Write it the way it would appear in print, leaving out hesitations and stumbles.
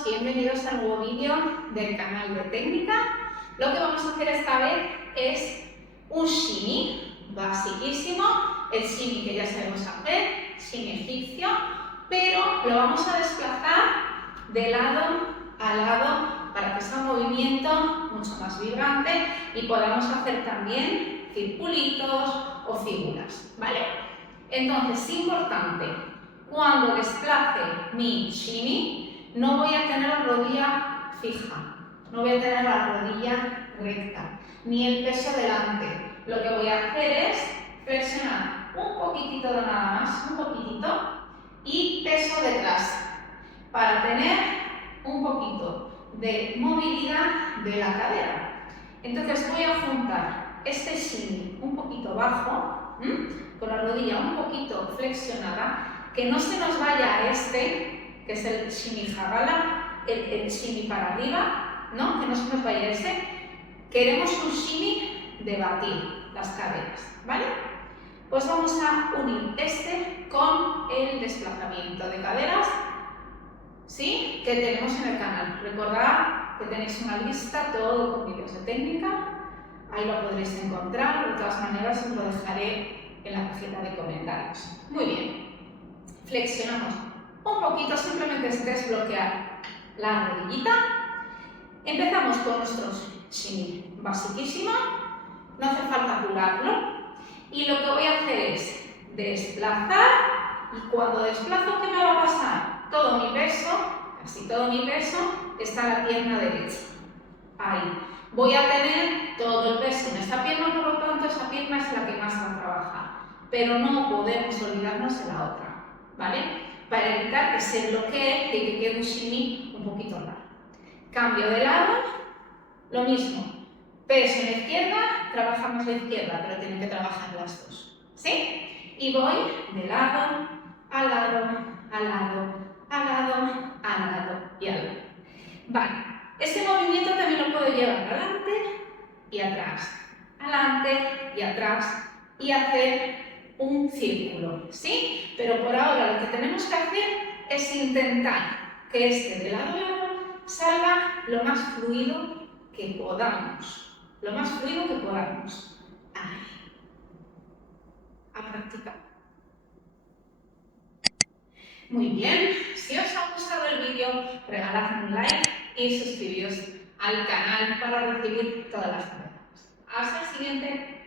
todos, bienvenidos al nuevo vídeo del canal de técnica. Lo que vamos a hacer esta vez es un shimmy basiquísimo, el shimmy que ya sabemos hacer, shimmy egipcio, pero lo vamos a desplazar de lado a lado para que sea un movimiento mucho más vibrante y podamos hacer también circulitos o figuras, ¿vale? Entonces, es importante, cuando desplace mi shimmy, no voy a tener la rodilla fija, no voy a tener la rodilla recta, ni el peso delante. Lo que voy a hacer es flexionar un poquitito de nada más, un poquitito, y peso detrás, para tener un poquito de movilidad de la cadera. Entonces voy a juntar este shimmy un poquito bajo, con la rodilla un poquito flexionada, que no se nos vaya este, que es el shimmy jagala, el shimmy para arriba, ¿no? Que no se nos vaya ese. Queremos un shimmy de batir las caderas, ¿vale? Pues vamos a unir este con el desplazamiento de caderas, ¿sí?, que tenemos en el canal. Recordad que tenéis una lista, todo con vídeos de técnica, ahí lo podréis encontrar, de todas maneras os lo dejaré en la cajita de comentarios. Muy bien, flexionamos un poquito, simplemente es desbloquear la rodillita. Empezamos con nuestro shimmy basiquísimo, no hace falta apurarlo, y lo que voy a hacer es desplazar, y cuando desplazo, ¿qué me va a pasar? Todo mi peso, casi todo mi peso, está en la pierna derecha. Ahí. Voy a tener todo el peso en esta pierna, por lo tanto, esa pierna es la que más va a trabajar. Pero no podemos olvidarnos de la otra, ¿vale? Para evitar que se bloquee y que quede un shimmy un poquito largo. Cambio de lado, lo mismo. Peso en la izquierda, trabajamos la izquierda, pero tienen que trabajar las dos, ¿sí? Y voy de lado a lado, a lado, a lado, a lado y a lado. Vale, este movimiento también lo puedo llevar adelante y atrás y hacer un círculo, ¿sí? Pero por ahora lo que tenemos que hacer es intentar que este de lado a lado salga lo más fluido que podamos. Lo más fluido que podamos. Ahí. A practicar. Muy bien. Si os ha gustado el vídeo, regaladme un like y suscribiros al canal para recibir todas las novedades. Hasta el siguiente.